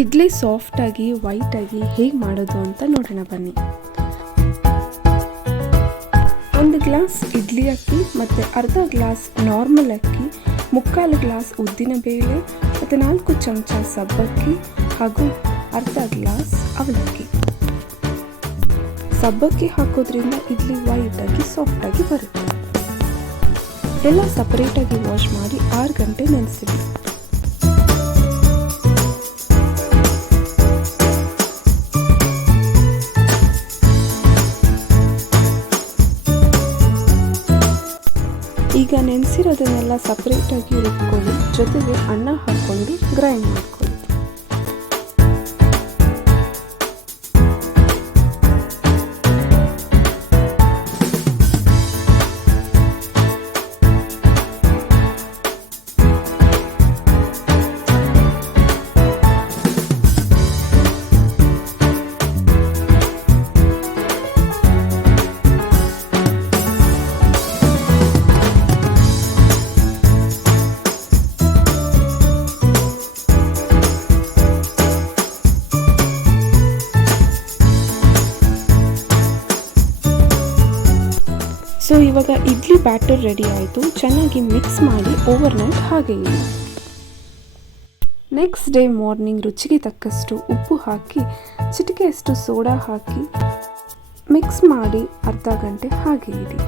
ಇಡ್ಲಿ ಸಾಫ್ಟಾಗಿ ವೈಟಾಗಿ ಹೇಗೆ ಮಾಡೋದು ಅಂತ ನೋಡೋಣ ಬನ್ನಿ. ಒಂದು ಗ್ಲಾಸ್ ಇಡ್ಲಿ ಅಕ್ಕಿ ಮತ್ತು ಅರ್ಧ ಗ್ಲಾಸ್ ನಾರ್ಮಲ್ ಅಕ್ಕಿ, ಮುಕ್ಕಾಲು ಗ್ಲಾಸ್ ಉದ್ದಿನ ಬೇಳೆ ಮತ್ತು ನಾಲ್ಕು ಚಮಚ ಸಬ್ಬಕ್ಕಿ ಹಾಗೂ ಅರ್ಧ ಗ್ಲಾಸ್ ಅವಲಕ್ಕಿ. ಸಬ್ಬಕ್ಕಿ ಹಾಕೋದ್ರಿಂದ ಇಡ್ಲಿ ವೈಟಾಗಿ ಸಾಫ್ಟಾಗಿ ಬರುತ್ತೆ. ಎಲ್ಲ ಸಪರೇಟಾಗಿ ವಾಶ್ ಮಾಡಿ ಆರು ಗಂಟೆ ನೆನೆಸಿಡಿ. ಈಗ ನೆನೆಸಿರೋದನ್ನೆಲ್ಲ ಸಪ್ರೇಟಾಗಿ ರುಬ್ಕೊಳ್ಳಿ ಜೊತೆಗೆ ಅನ್ನ ಹಾಕ್ಕೊಂಡು ಗ್ರೈಂಡ್ ಮಾಡ್ಕೊಳ್ಳಿ ಸೊ ಇವಾಗ ಇಡ್ಲಿ ಬ್ಯಾಟರ್ ರೆಡಿ ಆಯಿತು. ಚೆನ್ನಾಗಿ ಮಿಕ್ಸ್ ಮಾಡಿ ಓವರ್ ನೈಟ್ ಹಾಗೆ ಇಡಿ. ನೆಕ್ಸ್ಟ್ ಡೇ ಮಾರ್ನಿಂಗ್ ರುಚಿಗೆ ತಕ್ಕಷ್ಟು ಉಪ್ಪು ಹಾಕಿ, ಚಿಟಿಕೆಯಷ್ಟು ಸೋಡಾ ಹಾಕಿ ಮಿಕ್ಸ್ ಮಾಡಿ ಅರ್ಧ ಗಂಟೆ ಹಾಗೆ ಇಡಿ.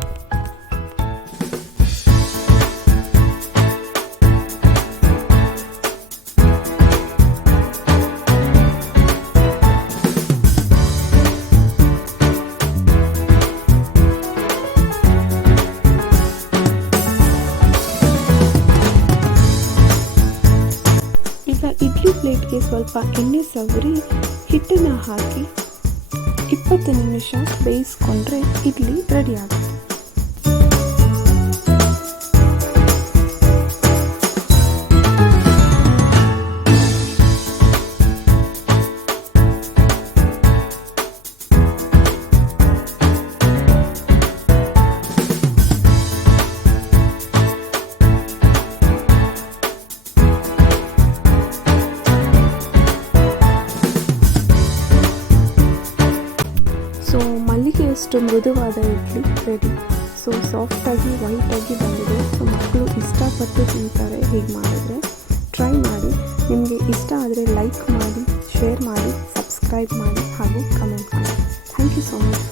ಪ್ಲೇಟ್ಗೆ ಸ್ವಲ್ಪ ಎಣ್ಣೆ ಸವರಿ ಹಿಟ್ಟನ್ನು ಹಾಕಿ ಇಪ್ಪತ್ತು ನಿಮಿಷ ಬೇಯಿಸ್ಕೊಂಡ್ರೆ ಇಡ್ಲಿ ರೆಡಿ ಆಗುತ್ತೆ. ಅಷ್ಟು ಮೃದುವಾದ ಇಡ್ಲಿ ರೆಡಿ ಸೊ ಸಾಫ್ಟಾಗಿ ವೈಟಾಗಿ ಬಂದಿದೆ. ಸೊ ಮಕ್ಕಳು ಇಷ್ಟಪಟ್ಟು ತಿಂತಾರೆ. ಹೀಗೆ ಮಾಡಿದ್ರೆ ಟ್ರೈ ಮಾಡಿ. ನಿಮಗೆ ಇಷ್ಟ ಆದರೆ ಲೈಕ್ ಮಾಡಿ ಶೇರ್ ಮಾಡಿ ಸಬ್ಸ್ಕ್ರೈಬ್ ಮಾಡಿ, ಹಾಗೂ ಕಮೆಂಟ್ ಮಾಡಿ. Thank you so much